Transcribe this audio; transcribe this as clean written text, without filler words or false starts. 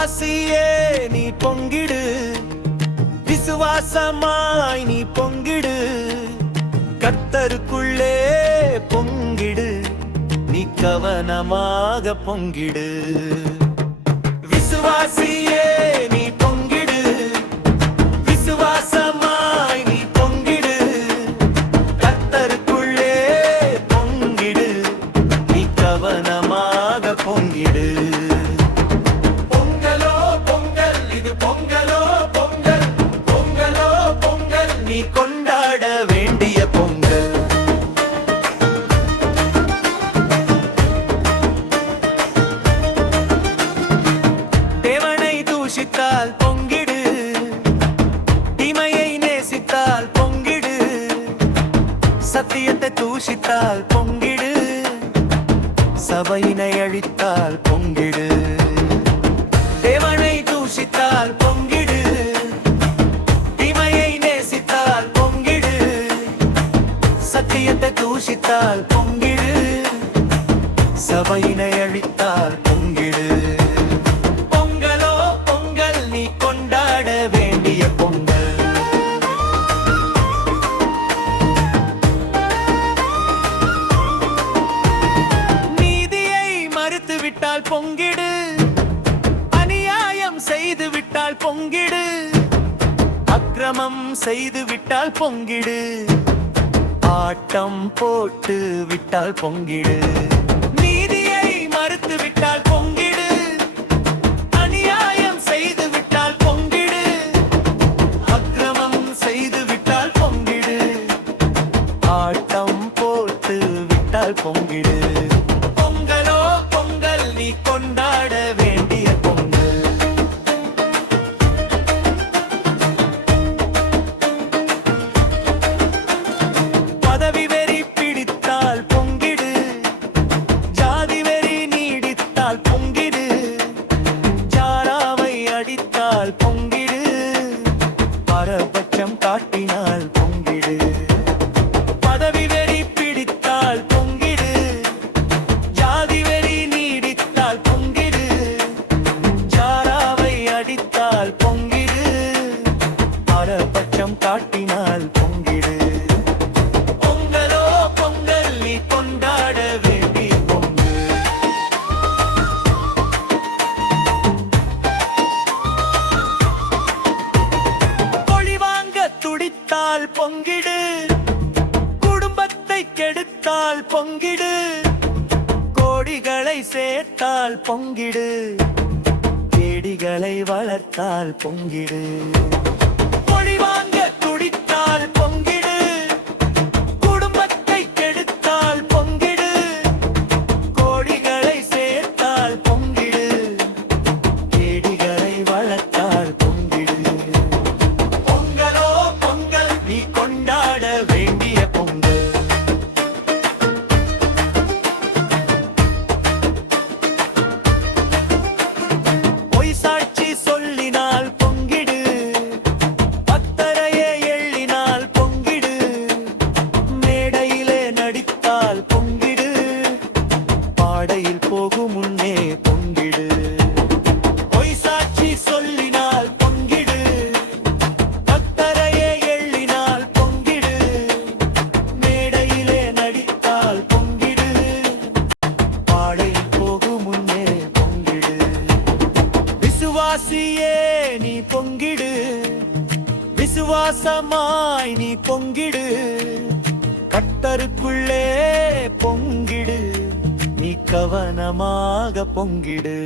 விசுவாசியே நீ பொங்கிடு, விசுவாசமாய் நீ பொங்கிடு, கர்த்தருக்குள்ளே பொங்கிடு, நீ கவனமாக பொங்கிடு. விசுவாசியே நீ பொங்கிடு, விசுவாசமாய் நீ பொங்கிடு, கர்த்தருக்குள்ளே பொங்கிடு, நீ கவனமாக பொங்கிடு. பொங்கலோ பொங்கல், இது பொங்கலோ பொங்கல், பொங்கலோ பொங்கல், நீ கொண்டாட வேண்டிய பொங்கல். தேவனை தூஷித்தால் பொங்கிடு, தீமையை நேசித்தால் பொங்கிடு, சத்தியத்தை தூஷித்தால் பொங்கிடு, சபையினை அழித்தால் பொங்கிடு. தேவனை தூஷித்தால் பொங்கிடு, தீமையை நேசித்தால் பொங்கிடு, சத்தியத்தை தூஷித்தால் பொங்கிடு, சபையினை அழித்தால் பொங்கிடு. பொங்கலோ பொங்கல், நீ கொண்டாட வேண்டிய பொங்கல். நீதியை மறுத்து விட்டால் பொங்கிடு, அநியாயம் செய்து விட்டால் பொங்கிடு, அக்கிரமம் செய்து விட்டால் பொங்கிடு, ஆட்டம் போட்டு விட்டால் பொங்கிடு. நீதியை மறுத்து விட்டால் பொங்கிடு, அநியாயம் செய்து விட்டால் பொங்கிடு, அக்கிரமம் செய்து விட்டால் பொங்கிடு, ஆட்டம் போட்டு விட்டால் பொங்கிடு. பொங்கலோ பொங்கல், நீ கொண்டாட வேண்டிய பொங்கல். பதவி வெறி பிடித்தால் பொங்கிடு, ஜாதி வெறி நீடித்தால் பொங்கிடு, ஜாராவை அடித்தால் பொங்கிடு, பாரபட்சம் காட்டினால் பொங்கிடு. பதவி வெறி பிடித்தால் பொங்கிடு, ஜாதி வெறி நீடித்தால் பொங்கிடு, ஜாராவை அடித்தால் பொங்கிடு, பாரபட்சம் காட்டினால் பொங்கிடு. பொங்கலோ பொங்கல், நீ கொண்டாட வேண்டிய பொங்கல். பொழி வாங்க துடித்தால் பொங்கிடு, குடும்பத்தை கெடுத்தால் பொங்கிடு, கோடிகளை சேர்த்தால் பொங்கிடு, கேடிகளை வளர்த்தால் பொங்கிடு. பொழி வாங்க துடித்தால் பொங்கிடு, குடும்பத்தை கெடுத்தால் பொங்கிடு, கோடிகளை சேர்த்தால் பொங்கிடு, கேடிகளை வளர்த்தால் பொங்கிடு. பொங்கலோ பொங்கல், நீ கொண்டாட வேண்டிய பொங்கல். பொய் சாட்சி சொல்லினால் பொங்கிடு, பத்தரையே எள்ளினால் பொங்கிடு, மேடையிலே நடித்தால் பொங்கிடு, பாடையில் போகும் முன்னே பொங்கிடு. பொய் சாட்சி சொல்லினால் பொங்கிடு, பத்தரையே எள்ளினால் பொங்கிடு, மேடையிலே நடித்தால் பொங்கிடு, பாடையில் போகும் முன்னே பொங்கிடு. விசுவாசியே நீ பொங்கிடு, விசுவாசமாய் நீ பொங்கிடு, கர்த்தருக்குள்ளே பொங்கிடு, நீ கவனமாக பொங்கிடு.